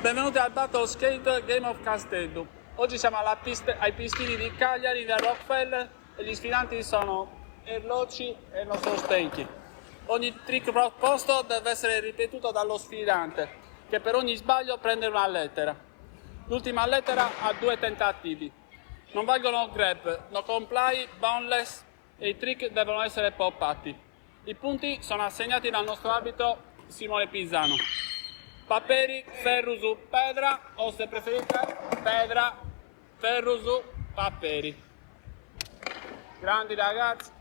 Benvenuti al Battle Skate Game of Castello. Oggi siamo ai pistini di Cagliari del Rockefeller e gli sfidanti sono Erloci e il nostro Spanky. Ogni trick proposto deve essere ripetuto dallo sfidante, che per ogni sbaglio prende una lettera. L'ultima lettera ha 2 tentativi. Non valgono grab, no comply, boundless e i trick devono essere poppati. I punti sono assegnati dal nostro arbitro Simone Pisano. Paperi, Ferrusu, Pedra, o se preferite Pedra, Ferrusu, Paperi. Grandi ragazzi.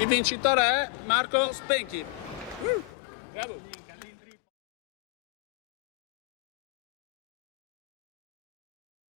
Il vincitore è Marco Spanky. Bravo!